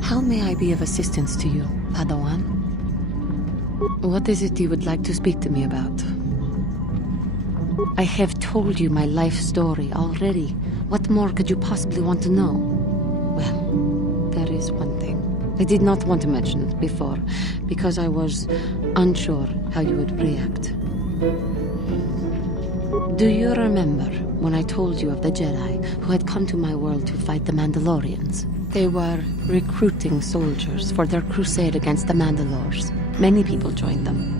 How may I be of assistance to you, Padawan? What is it you would like to speak to me about? I have told you my life story already. What more could you possibly want to know? Well, there is one thing. I did not want to mention it before, because I was unsure how you would react. Do you remember when I told you of the Jedi who had come to my world to fight the Mandalorians? They were recruiting soldiers for their crusade against the Mandalores. Many people joined them.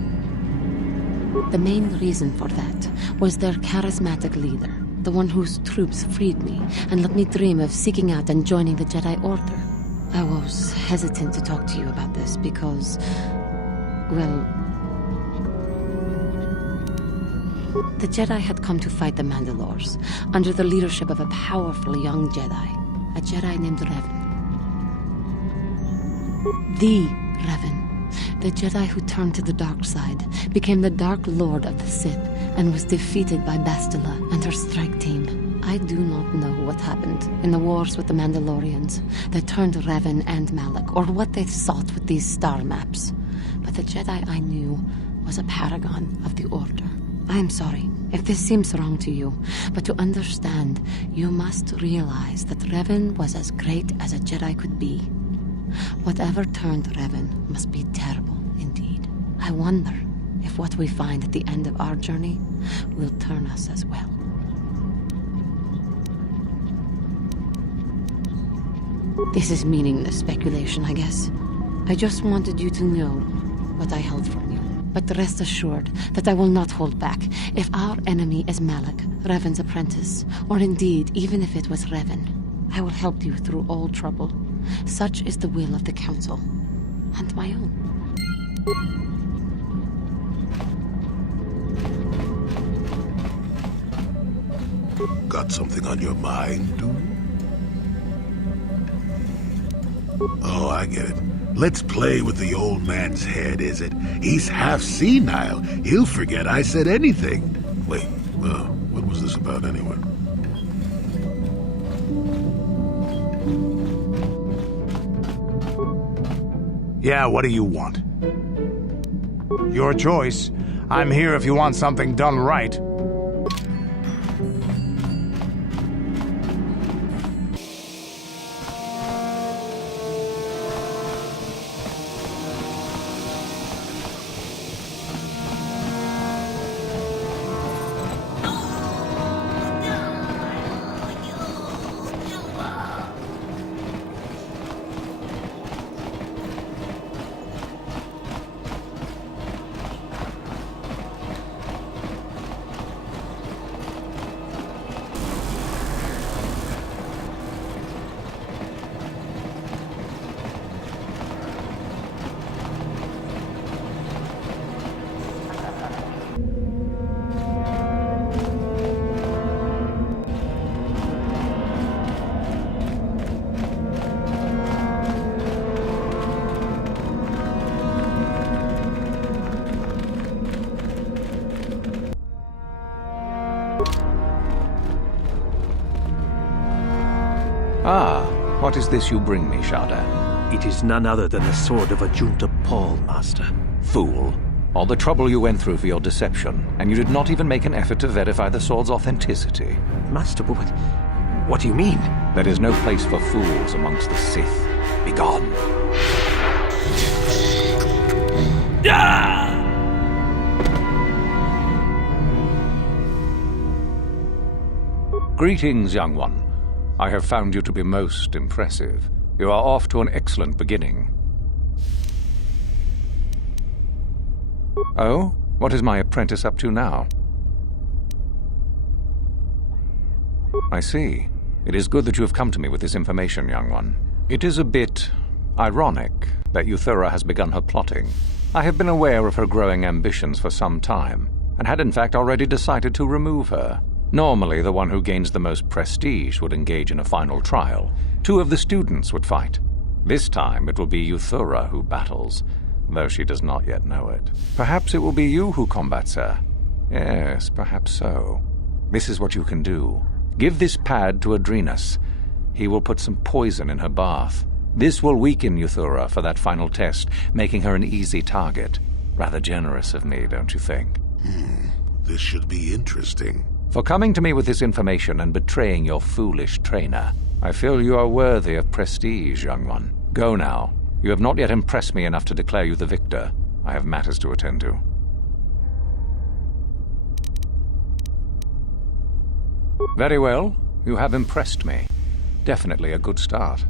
The main reason for that was their charismatic leader, the one whose troops freed me and let me dream of seeking out and joining the Jedi Order. I was hesitant to talk to you about this because, well, the Jedi had come to fight the Mandalores under the leadership of a powerful young Jedi, a Jedi named Revan. The Revan. The Jedi who turned to the dark side, became the Dark Lord of the Sith, and was defeated by Bastila and her strike team. I do not know what happened in the wars with the Mandalorians that turned Revan and Malak, or what they sought with these star maps. But the Jedi I knew was a paragon of the Order. I am sorry if this seems wrong to you, but to understand, you must realize that Revan was as great as a Jedi could be. Whatever turned Revan must be terrible indeed. I wonder if what we find at the end of our journey will turn us as well. This is meaningless speculation, I guess. I just wanted you to know what I held from you. But rest assured that I will not hold back. If our enemy is Malak, Revan's apprentice, or indeed even if it was Revan, I will help you through all trouble. Such is the will of the Council, and my own. Got something on your mind, dude? Oh, I get it. Let's play with the old man's head, is it? He's half senile. He'll forget I said anything. Wait, what was this about anyway? Yeah, what do you want? Your choice. I'm here if you want something done right. Ah, what is this you bring me, Shada? It is none other than the sword of Ajunta Paul, Master. Fool. All the trouble you went through for your deception, and you did not even make an effort to verify the sword's authenticity. Master, but what do you mean? There is no place for fools amongst the Sith. Begone. Greetings, young one. I have found you to be most impressive. You are off to an excellent beginning. Oh? What is my apprentice up to now? I see. It is good that you have come to me with this information, young one. It is a bit ironic that Euthura has begun her plotting. I have been aware of her growing ambitions for some time, and had in fact already decided to remove her. Normally, the one who gains the most prestige would engage in a final trial. 2 of the students would fight. This time, it will be Euthura who battles, though she does not yet know it. Perhaps it will be you who combats her. Yes, perhaps so. This is what you can do. Give this pad to Adrenas. He will put some poison in her bath. This will weaken Euthura for that final test, making her an easy target. Rather generous of me, don't you think? This should be interesting. For coming to me with this information and betraying your foolish trainer, I feel you are worthy of prestige, young one. Go now. You have not yet impressed me enough to declare you the victor. I have matters to attend to. Very well. You have impressed me. Definitely a good start.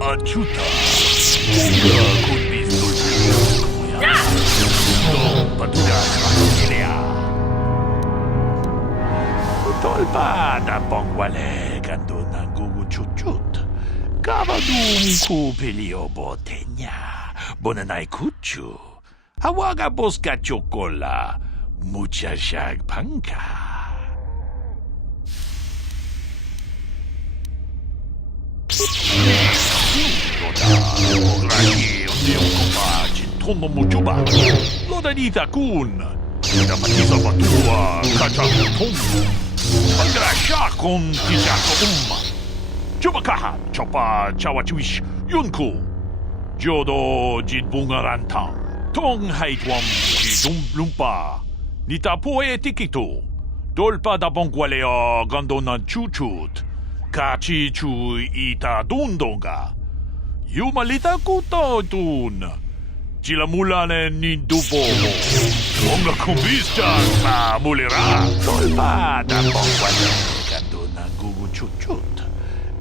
Achuta. Could be Tolpa da bongwale gando nangugu chuchut. Kavadum kupilio botenya. Bonanai kuchu. Hawaga boska chocola. Mucha shag panka. Tono muchuba. Lodanita kun. Da matisa batua. Kachaku ton. Angrasha kon tijako Chubakaha. Chopa chawachuish. Yunku. Jodo jidbungaranta. Tong haitwam jidumblumpa. Nita poe tikito. Dolpa da bongwalea gandona chuchut. Kachi chu ita dundonga. Yumalita kuto tun. Chilamulane nindubomo. Onga kumbista ma mulera. Tolpa da bongwale gandona gugu chuchut.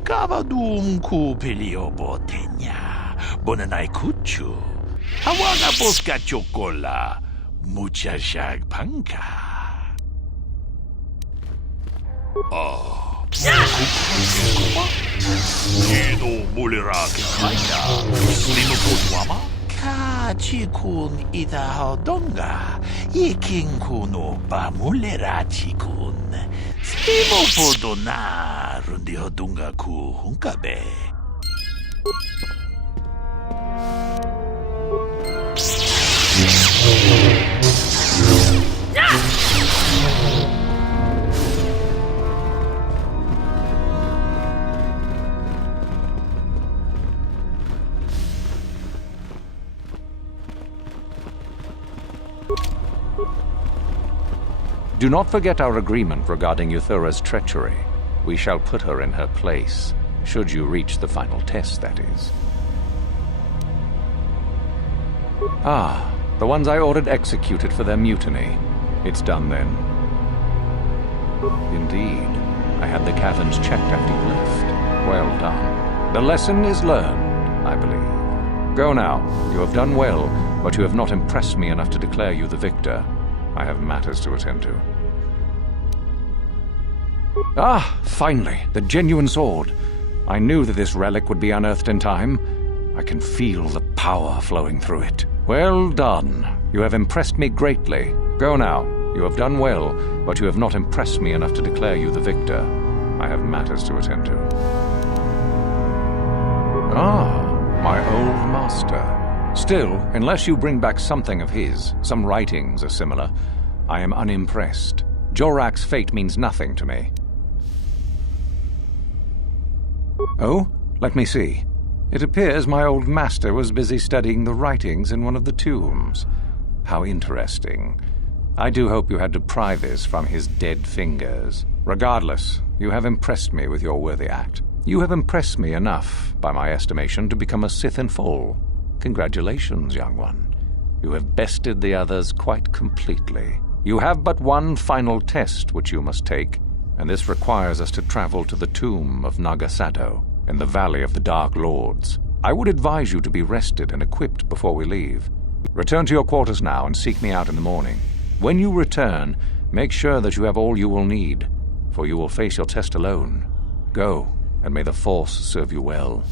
Kavadum kupilio botenya. Bonanai kuchu. Hawaga boska chocola. Mucha shag panka. Jido mulera kaya. Lino kotwama. Kachikun ita hodonga. Ikinkunu ba mulera chikun. Stimo podona rundi hodunga ku hunkabe. Do not forget our agreement regarding Euthura's treachery. We shall put her in her place, should you reach the final test, that is. Ah, the ones I ordered executed for their mutiny. It's done then. Indeed. I had the caverns checked after you left. Well done. The lesson is learned, I believe. Go now. You have done well, but you have not impressed me enough to declare you the victor. I have matters to attend to. Ah, finally, the genuine sword. I knew that this relic would be unearthed in time. I can feel the power flowing through it. Well done. You have impressed me greatly. Go now. You have done well, but you have not impressed me enough to declare you the victor. I have matters to attend to. Ah, my old master. Still, unless you bring back something of his, some writings are similar, I am unimpressed. Jorak's fate means nothing to me. Oh, let me see. It appears my old master was busy studying the writings in one of the tombs. How interesting. I do hope you had to pry this from his dead fingers. Regardless, you have impressed me with your worthy act. You have impressed me enough, by my estimation, to become a Sith in full. Congratulations, young one. You have bested the others quite completely. You have but one final test which you must take, and this requires us to travel to the tomb of Naga Sædоу in the Valley of the Dark Lords. I would advise you to be rested and equipped before we leave. Return to your quarters now and seek me out in the morning. When you return, make sure that you have all you will need, for you will face your test alone. Go, and may the Force serve you well.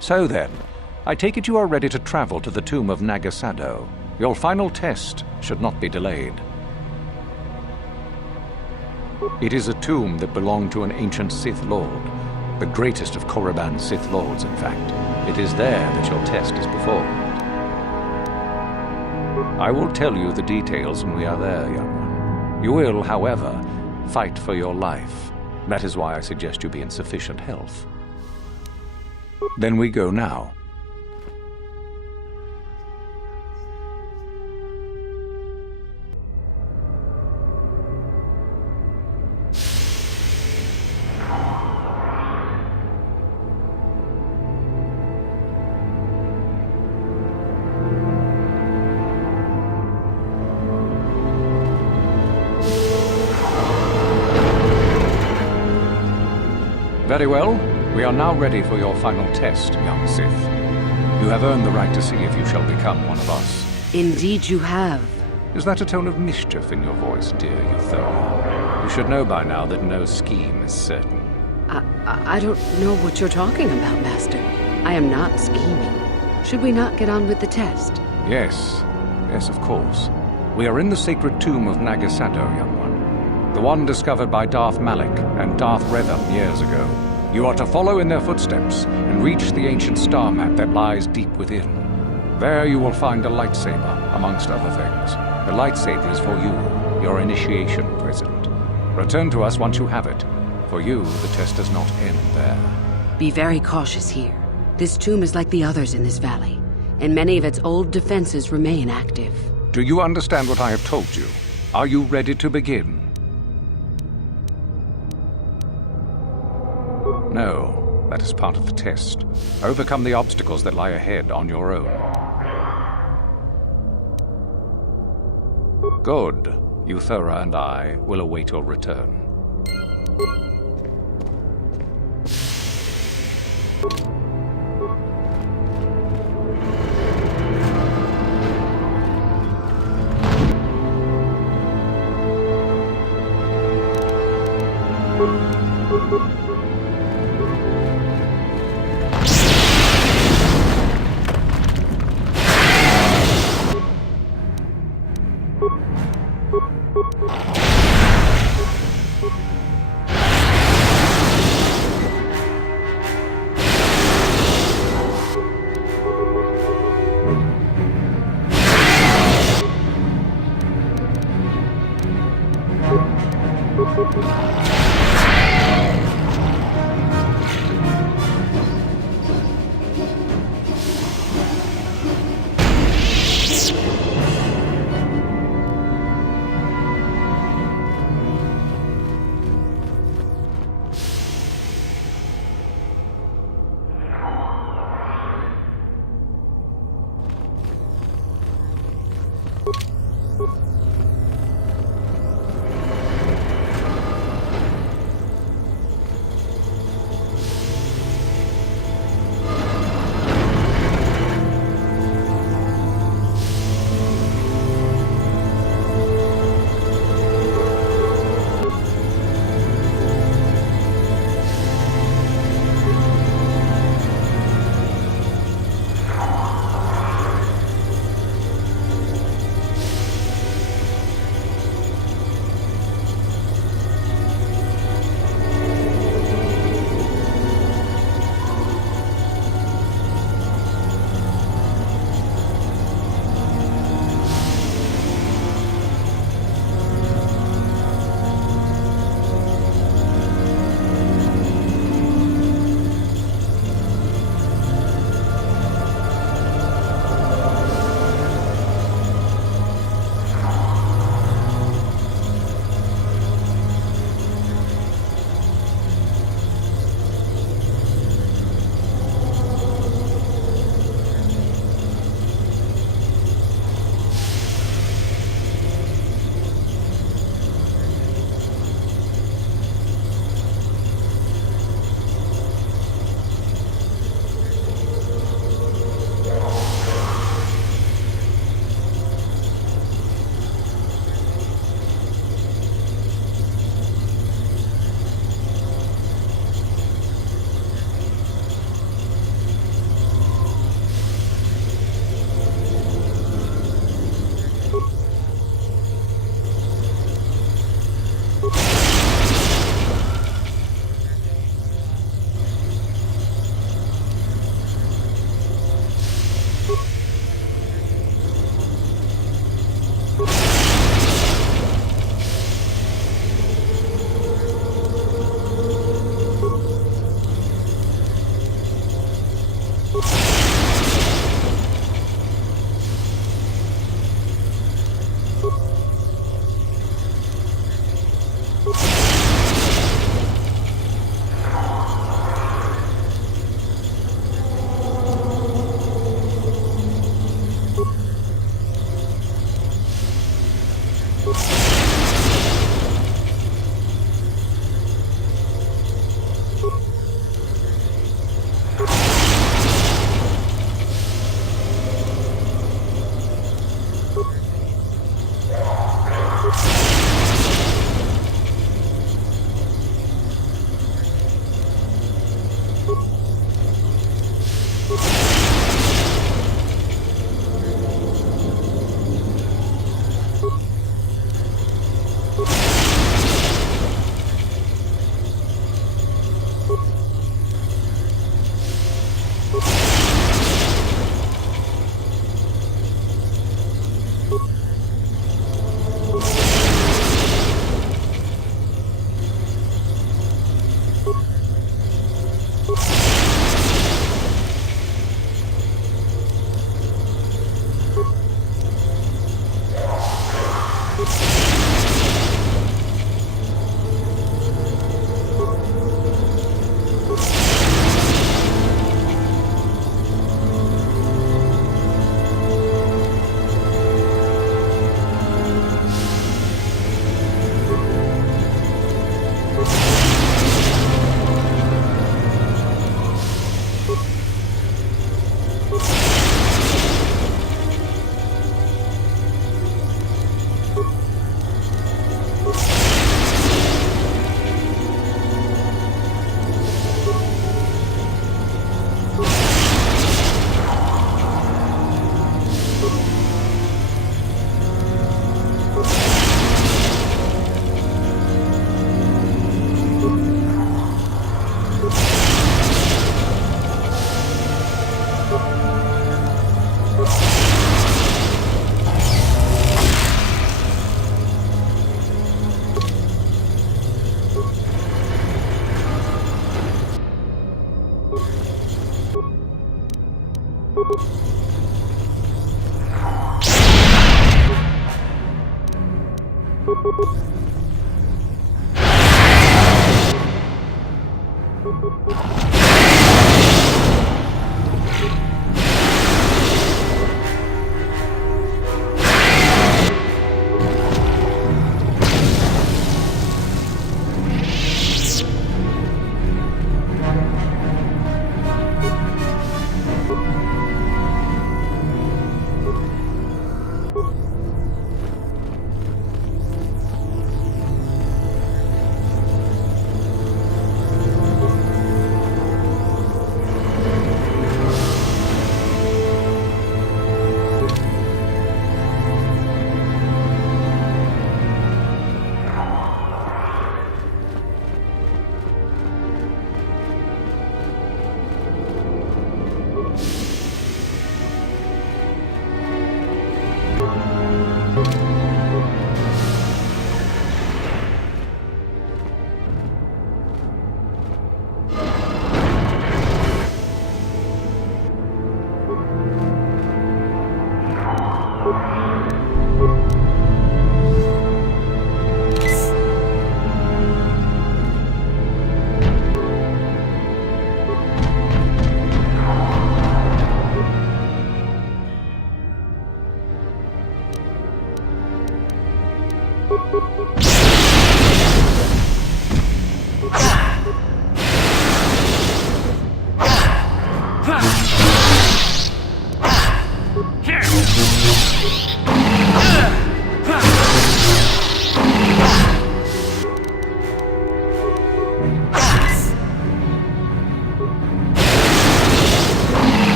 So then, I take it you are ready to travel to the tomb of Naga Sædоу. Your final test should not be delayed. It is a tomb that belonged to an ancient Sith Lord, the greatest of Korriban's Sith Lords, in fact. It is there that your test is performed. I will tell you the details when we are there, young one. You will, however, fight for your life. That is why I suggest you be in sufficient health. Then we go now. Very well. We are now ready for your final test, young Sith. You have earned the right to see if you shall become one of us. Indeed you have. Is that a tone of mischief in your voice, dear Euthura? You should know by now that no scheme is certain. I don't know what you're talking about, Master. I am not scheming. Should we not get on with the test? Yes. Yes, of course. We are in the sacred tomb of Naga Sædоу, young one. The one discovered by Darth Malak and Darth Revan years ago. You are to follow in their footsteps and reach the ancient star map that lies deep within. There you will find a lightsaber, amongst other things. The lightsaber is for you, your initiation present. Return to us once you have it. For you, the test does not end there. Be very cautious here. This tomb is like the others in this valley, and many of its old defenses remain active. Do you understand what I have told you? Are you ready to begin? No, that is part of the test. Overcome the obstacles that lie ahead on your own. Good. Euthura and I will await your return.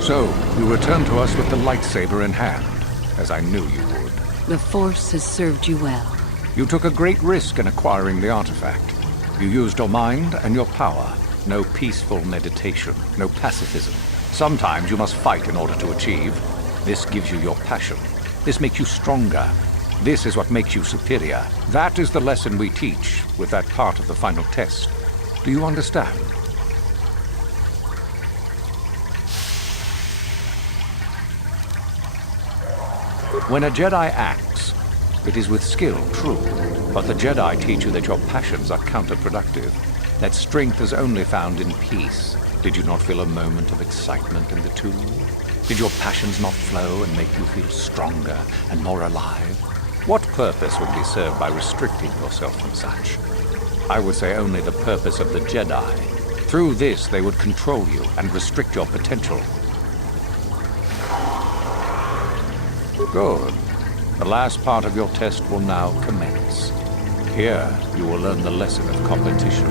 So, you return to us with the lightsaber in hand, as I knew you would. The Force has served you well. You took a great risk in acquiring the artifact. You used your mind and your power. No peaceful meditation, no pacifism. Sometimes you must fight in order to achieve. This gives you your passion. This makes you stronger. This is what makes you superior. That is the lesson we teach with that part of the final test. Do you understand? When a Jedi acts, it is with skill, true, but the Jedi teach you that your passions are counterproductive, that strength is only found in peace. Did you not feel a moment of excitement in the tomb? Did your passions not flow and make you feel stronger and more alive? What purpose would be served by restricting yourself from such? I would say only the purpose of the Jedi. Through this, they would control you and restrict your potential. Good. The last part of your test will now commence. Here, you will learn the lesson of competition.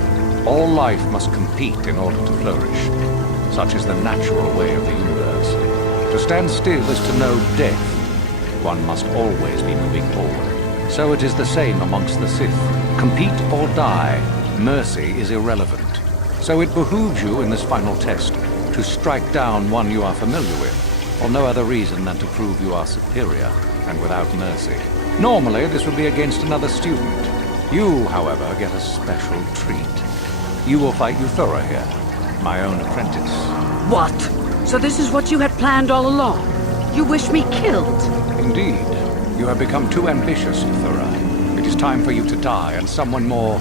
All life must compete in order to flourish. Such is the natural way of the universe. To stand still is to know death. One must always be moving forward. So it is the same amongst the Sith. Compete or die. Mercy is irrelevant. So it behooves you in this final test to strike down one you are familiar with, for no other reason than to prove you are superior and without mercy. Normally, this would be against another student. You, however, get a special treat. You will fight Euthura here, my own apprentice. What? So this is what you had planned all along? You wish me killed? Indeed. You have become too ambitious, Euthura. It is time for you to die, and someone more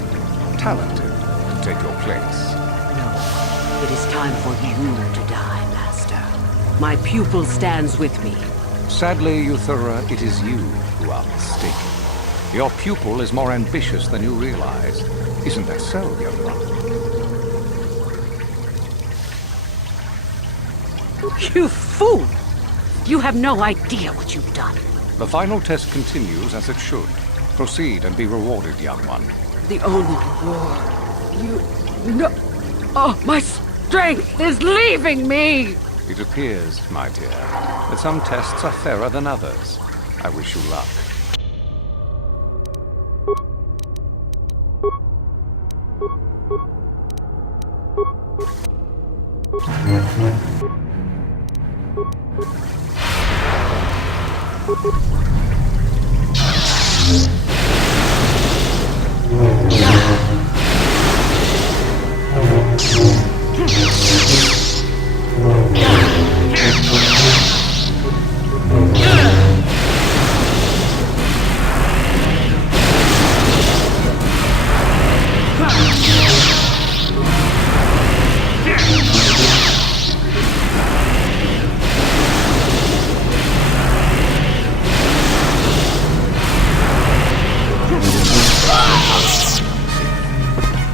talented to take your place. No. It is time for you to die, Master. My pupil stands with me. Sadly, Euthura, it is you who are mistaken. Your pupil is more ambitious than you realize. Isn't that so, young one? You fool! You have no idea what you've done. The final test continues as it should. Proceed and be rewarded, young one. The only reward. No. Oh, my strength is leaving me! It appears, my dear, that some tests are fairer than others. I wish you luck.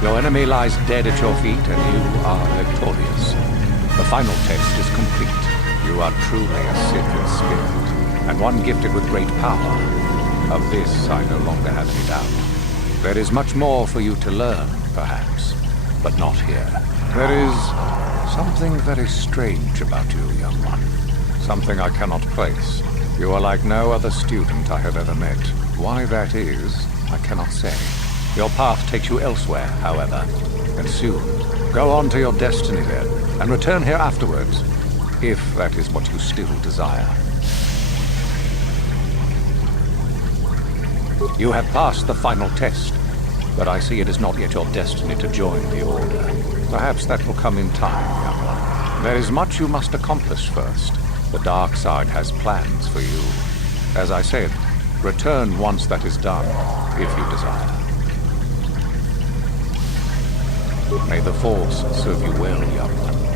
Your enemy lies dead at your feet, and you are victorious. The final test is complete. You are truly a Sith in spirit, and one gifted with great power. Of this I no longer have any doubt. There is much more for you to learn, perhaps, but not here. There is something very strange about you, young one. Something I cannot place. You are like no other student I have ever met. Why that is, I cannot say. Your path takes you elsewhere, however, and soon. Go on to your destiny then, and return here afterwards, if that is what you still desire. You have passed the final test, but I see it is not yet your destiny to join the Order. Perhaps that will come in time, young one. There is much you must accomplish first. The dark side has plans for you. As I said, return once that is done, if you desire. May the Force serve you well, young one.